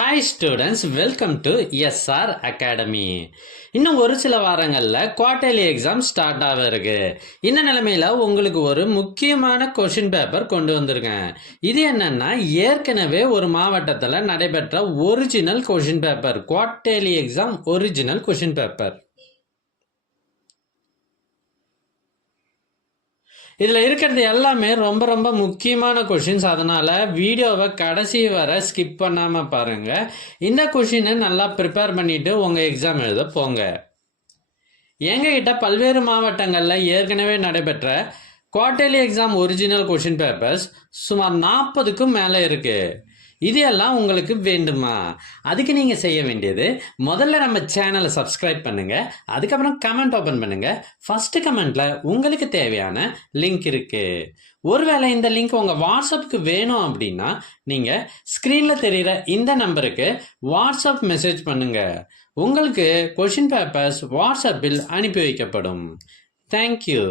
Hi students, welcome to S R academy. இன்னும் ஒரு சில வாரங்களில் குவார்டர்லி எக்ஸாம் ஸ்டார்ட் ஆக இருக்கு. இந்த நிலைமையில் உங்களுக்கு ஒரு முக்கியமான கொஷின் பேப்பர் கொண்டு வந்திருக்கேன். இது என்னன்னா, ஏற்கனவே ஒரு மாவட்டத்தில் நடைபெற்ற original question paper, quarterly exam original question paper. இதில் இருக்கிறது எல்லாமே ரொம்ப ரொம்ப முக்கியமான கொஷின்ஸ். அதனால் வீடியோவை கடைசி வரை ஸ்கிப் பண்ணாமல் பாருங்கள். இந்த கொஷினை நல்லா ப்ரிப்பேர் பண்ணிவிட்டு உங்கள் எக்ஸாம் எழுத போங்க. எங்ககிட்ட பல்வேறு மாவட்டங்களில் ஏற்கனவே நடைபெற்ற quarterly exam original question papers சுமார் 40க்கும் மேலே இருக்குது. இது எல்லாம் உங்களுக்கு வேண்டுமா? அதுக்கு நீங்கள் செய்ய வேண்டியது, முதல்ல நம்ம சேனலை சப்ஸ்கிரைப் பண்ணுங்கள். அதுக்கப்புறம் கமெண்ட் ஓப்பன் பண்ணுங்கள். ஃபஸ்ட்டு கமெண்ட்டில் உங்களுக்கு தேவையான லிங்க் இருக்குது. ஒருவேளை இந்த லிங்க் உங்கள் வாட்ஸ்அப்புக்கு வேணும் அப்படின்னா நீங்கள் ஸ்க்ரீனில் தெரிகிற இந்த நம்பருக்கு வாட்ஸ்அப் மெசேஜ் பண்ணுங்கள். உங்களுக்கு கொஷின் பேப்பர்ஸ் வாட்ஸ்அப்பில் அனுப்பி வைக்கப்படும். தேங்க்யூ.